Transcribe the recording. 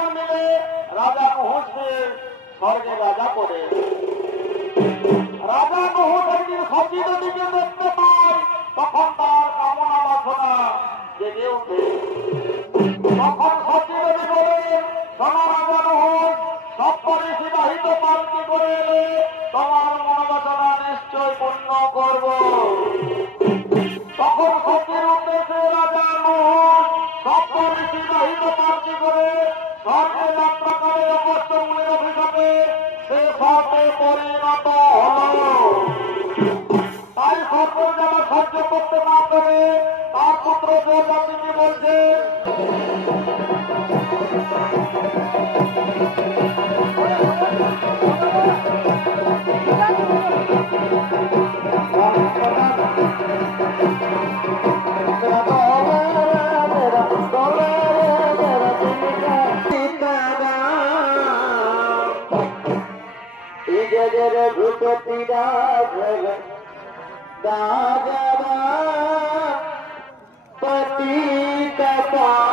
দুজন মিলে রাজা নুহকে স্বর্গে রাজা করে। রাজা নুহ একদিন সতী নদীকে দেখতে পায়, তখন তার কামনা বাসনা জেগে ওঠে। তখন সতী নদী বলে, শোনো রাজা নুহ, সপ্তঋষি বাহিত পালকি করে এলে তোমার মনোবাসনা নিশ্চয় পূর্ণ করব। তখন সতীর উদ্দেশ্যে রাজা নুহ সপ্তঋষি বাহিত পালকি করে স্বর্গে যাত্রা করে অগস্ত্যমুনির অভিশাপে সে সর্পে পরিণত হল। তাই সর্প যেন সহ্য করতে না পারে তার পুত্র প্রজাপতি বলছে, पति का